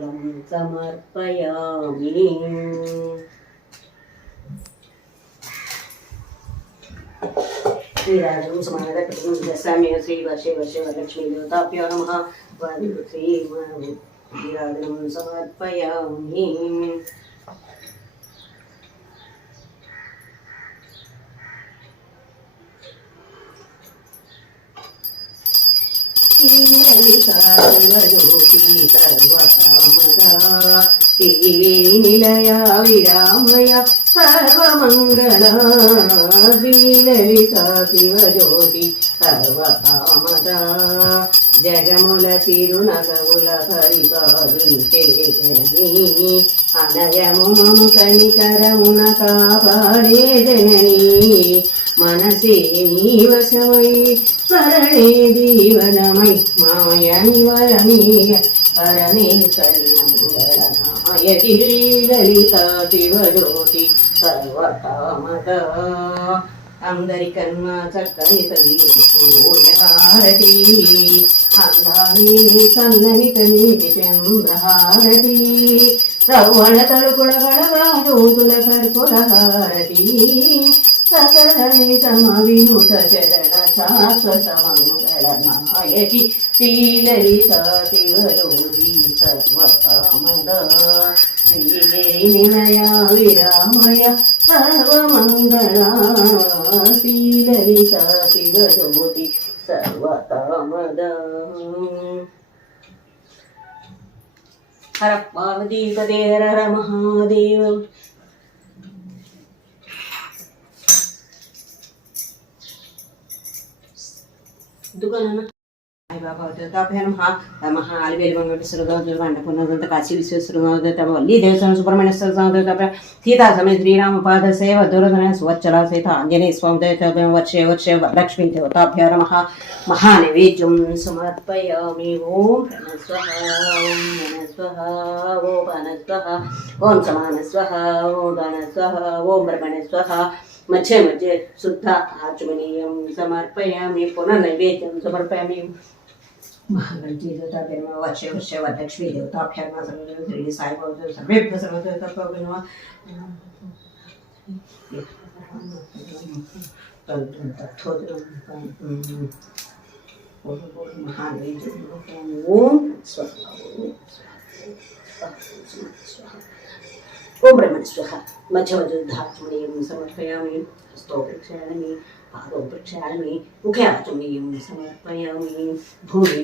ताम्बूलं समर्पयामि। श्रीराजं समानदक्षिणं श्रीवरलक्ष्मीदेवताभ्यो नमः। श्रीराजं समर्पयामि। निलया विरामय सर्वमङ्गला श्रीललिता शिवज्योति सर्वकामदा जगमुल चिरुनगमुल परिपालिंचे जननी అనయము మము కనికరమున కాపాడే జననీ మనసే నీ వశమై స్మరణే జీవనమై మాయని వరమీయ పరమేశ్వరి మంగళనాయకి లలితా శివజ్యోతి సర్వకామద అందరికన్నా చక్కని తల్లి సూర్యహారతి అందాని సన్నని తల్లి చంద్రహారతి రవ్వణ తలుకుల గడగా జ్యోతుల కర్పుల హారతి సకలని తమ వినుత చరణ శాశ్వత మంగళ నాయకి శ్రీలలితా శివజ్యోతి సర్వకామద శ్రీగిరి నిలయా విరామయ సర్వమంగళా శ్రీలలితా శివజ్యోతి సర్వకామద హర పార్వతీపదే హర హర మహాదేవ దుకాణ బాబా నమః ఆలివేలు వెంకటేశ్వర అండపున్నదంత కాశీ విశ్వేశ్వర వల్లి దేవస్థానం సుబ్రహ్మణ్యేశ్వర సీతా సమేత శ్రీరామపాద సేవ దురదన సువచ్చల సీత ఆంజనేయ స్వామి దేవతాభ్యం వర్షే వర్షే లక్ష్మీ దేవతాభ్యో నమః మహానైవేద్యం సమర్పయామి. ఓం ప్రణస్వః ఓం మనస్వః ఓం పనస్వః ఓం సమానస్వః ఓం గణస్వః ఓం బ్రహ్మణస్వః మధ్య మధ్య శుద్ధ ఆచమనీయం సమర్పయామి. పునర్నైవేద్యం సమర్పయామి. महागणपति देवताभ्यो नमः वर्षे वर्षे वरलक्ष्मी देवताभ्यो नमः श्री साई बाबा सर्वेभ्यः सर्वदेवताभ्यो नमः ओम ओम ब्रह्मण स्वाहा मध्यमध्यात्मनीयं समर्पयामि. हस्तो प्रक्षालयामि पादौ प्रक्षालयामि मुखे आचमनीयं समर्पयामि. भूमि